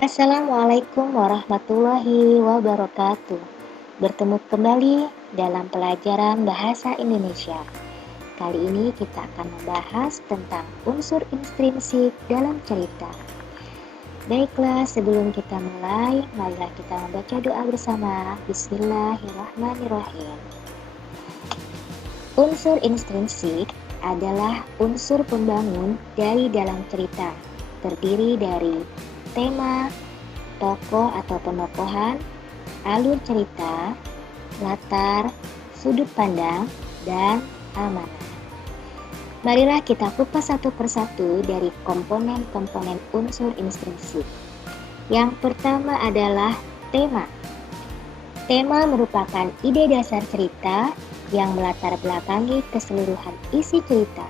Assalamualaikum warahmatullahi wabarakatuh. Bertemu kembali dalam pelajaran bahasa Indonesia. Kali ini kita akan membahas tentang unsur intrinsik dalam cerita. Baiklah, sebelum kita mulai, marilah kita membaca doa bersama. Bismillahirrahmanirrahim. Unsur intrinsik adalah unsur pembangun dari dalam cerita. Terdiri dari tema, tokoh atau penokohan, alur cerita, latar, sudut pandang, dan amanah. Marilah kita kupas satu persatu dari komponen-komponen unsur intrinsik. Yang pertama adalah tema. Tema merupakan ide dasar cerita yang melatar belakangi keseluruhan isi cerita.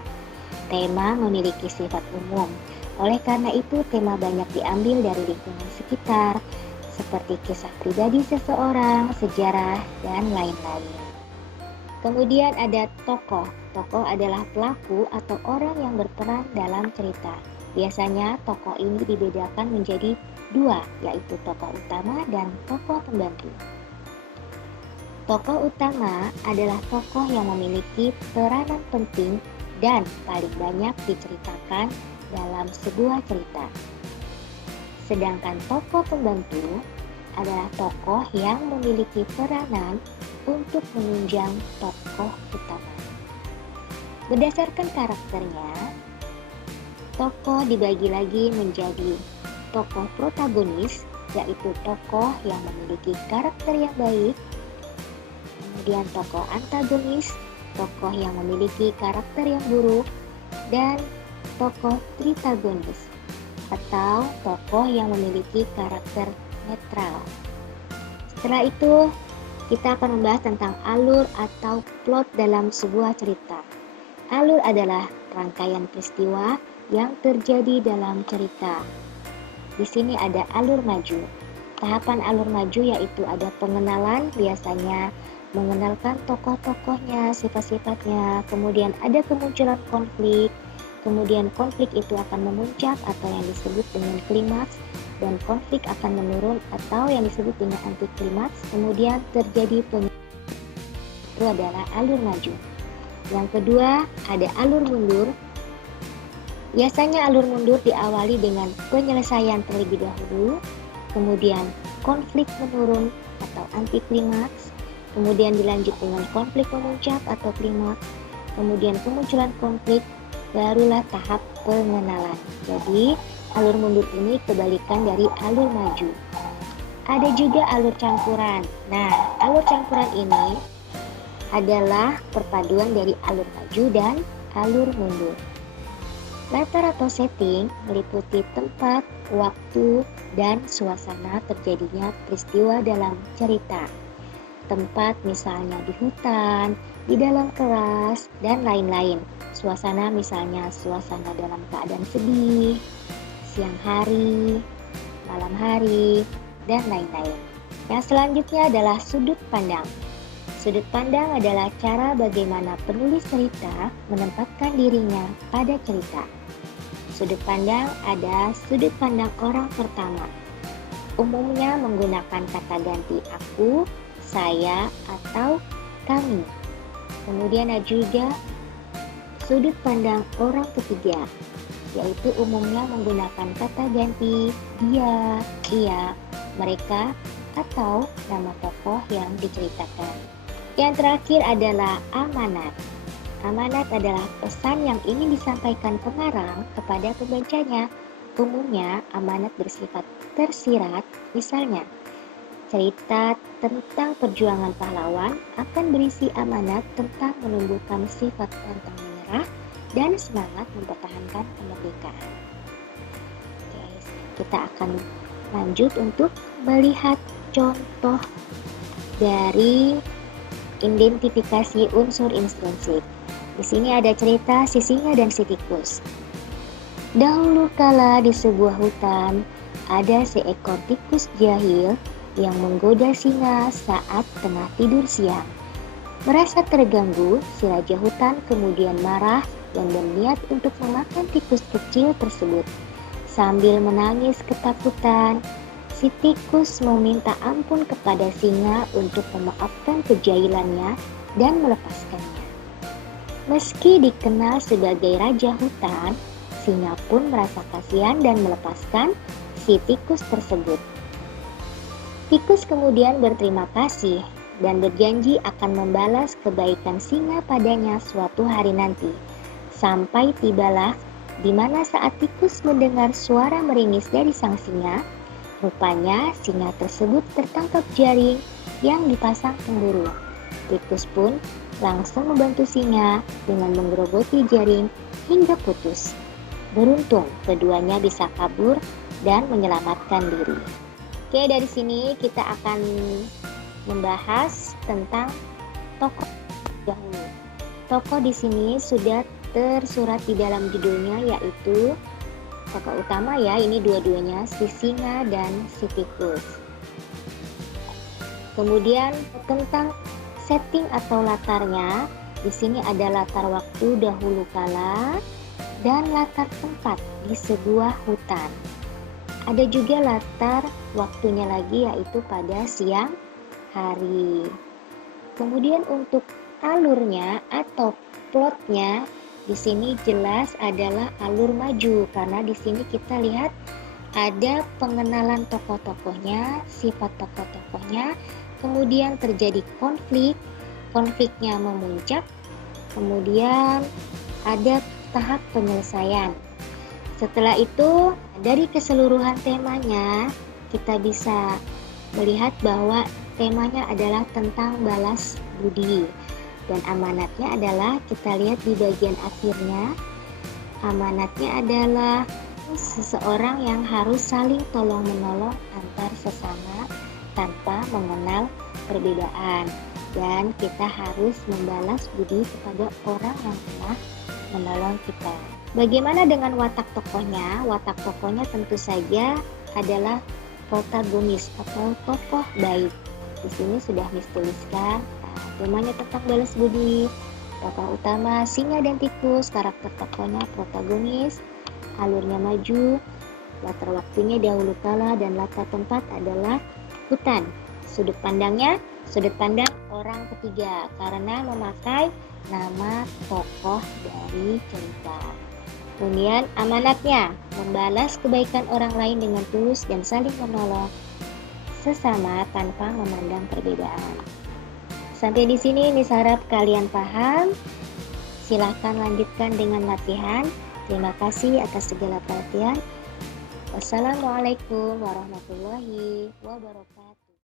Tema memiliki sifat umum. Oleh karena itu, tema banyak diambil dari lingkungan sekitar, seperti kisah pribadi seseorang, sejarah, dan lain-lain. Kemudian ada tokoh. Tokoh adalah pelaku atau orang yang berperan dalam cerita. Biasanya tokoh ini dibedakan menjadi dua, yaitu tokoh utama dan tokoh pembantu. Tokoh utama adalah tokoh yang memiliki peranan penting dan paling banyak diceritakan dalam sebuah cerita. Sedangkan tokoh pembantu adalah tokoh yang memiliki peranan untuk menunjang tokoh utama. Berdasarkan karakternya, tokoh dibagi lagi menjadi tokoh protagonis, yaitu tokoh yang memiliki karakter yang baik. Kemudian tokoh antagonis, tokoh yang memiliki karakter yang buruk, dan tokoh tritagonis atau tokoh yang memiliki karakter netral. Setelah itu, kita akan membahas tentang alur atau plot dalam sebuah cerita. Alur adalah rangkaian peristiwa yang terjadi dalam cerita. Di sini ada alur maju. Tahapan alur maju yaitu ada pengenalan, biasanya mengenalkan tokoh-tokohnya, sifat-sifatnya, kemudian ada kemunculan konflik. Kemudian konflik itu akan memuncak atau yang disebut dengan klimaks, dan konflik akan menurun atau yang disebut dengan anti klimaks. Kemudian terjadi itu adalah alur maju. Yang kedua ada alur mundur. Biasanya alur mundur diawali dengan penyelesaian terlebih dahulu, kemudian konflik menurun atau anti klimaks, kemudian dilanjut dengan konflik memuncak atau klimaks, kemudian kemunculan konflik, barulah tahap pengenalan. Jadi, alur mundur ini kebalikan dari alur maju. Ada juga alur campuran. Nah, alur campuran ini adalah perpaduan dari alur maju dan alur mundur. Latar atau setting meliputi tempat, waktu, dan suasana terjadinya peristiwa dalam cerita. Tempat misalnya di hutan, di dalam kelas, dan lain-lain. Suasana misalnya suasana dalam keadaan sedih, siang hari, malam hari, dan lain-lain. Yang selanjutnya adalah sudut pandang. Sudut pandang adalah cara bagaimana penulis cerita menempatkan dirinya pada cerita. Sudut pandang ada sudut pandang orang pertama. Umumnya menggunakan kata ganti aku, saya, atau kami. Kemudian ada juga sudut pandang orang ketiga, yaitu umumnya menggunakan kata ganti dia, ia, mereka, atau nama tokoh yang diceritakan. Yang terakhir adalah amanat. Amanat adalah pesan yang ingin disampaikan pengarang kepada pembacanya. Umumnya amanat bersifat tersirat, misalnya cerita tentang perjuangan pahlawan akan berisi amanat tentang menumbuhkan sifat pantang menyerah dan semangat mempertahankan kemerdekaan. Guys, kita akan lanjut untuk melihat contoh dari identifikasi unsur intrinsik. Di sini ada cerita si singa dan si tikus. Dahulu kala di sebuah hutan ada seekor tikus jahil yang menggoda singa saat tengah tidur siang. Merasa terganggu, si raja hutan kemudian marah dan berniat untuk memakan tikus kecil tersebut. Sambil menangis ketakutan, si tikus meminta ampun kepada singa untuk memaafkan kejailannya dan melepaskannya. Meski dikenal sebagai raja hutan, singa pun merasa kasihan dan melepaskan si tikus tersebut. Tikus kemudian berterima kasih dan berjanji akan membalas kebaikan singa padanya suatu hari nanti. Sampai tibalah di mana saat tikus mendengar suara meringis dari sang singa, rupanya singa tersebut tertangkap jaring yang dipasang pemburu. Tikus pun langsung membantu singa dengan menggerogoti jaring hingga putus. Beruntung keduanya bisa kabur dan menyelamatkan diri. Oke, dari sini kita akan membahas tentang tokoh dahulu. Tokoh di sini sudah tersurat di dalam judulnya, yaitu tokoh utama ya, ini dua-duanya, si singa dan si tikus. Kemudian tentang setting atau latarnya, di sini ada latar waktu dahulu kala dan latar tempat di sebuah hutan. Ada juga latar waktunya lagi, yaitu pada siang hari. Kemudian untuk alurnya atau plotnya di sini jelas adalah alur maju, karena di sini kita lihat ada pengenalan tokoh-tokohnya, sifat tokoh-tokohnya, kemudian terjadi konfliknya memuncak, kemudian ada tahap penyelesaian. Setelah itu, dari keseluruhan temanya, kita bisa melihat bahwa temanya adalah tentang balas budi. Dan amanatnya adalah, kita lihat di bagian akhirnya, amanatnya adalah seseorang yang harus saling tolong-menolong antar sesama tanpa mengenal perbedaan. Dan kita harus membalas budi kepada orang yang telah menolong kita. Bagaimana dengan watak tokohnya? Watak tokohnya tentu saja adalah protagonis atau tokoh baik. Di sini sudah dituliskan temanya tentang balas budi. Tokoh utama singa dan tikus, karakter tokohnya protagonis, alurnya maju, latar waktunya dahulu kala, dan latar tempat adalah hutan. Sudut pandangnya, sudut pandang orang ketiga karena memakai nama tokoh dari cerita. Kemudian amanatnya, membalas kebaikan orang lain dengan tulus dan saling menolong sesama tanpa memandang perbedaan. Sampai di sini, Nisa harap kalian paham. Silahkan lanjutkan dengan latihan. Terima kasih atas segala perhatian. Wassalamualaikum warahmatullahi wabarakatuh.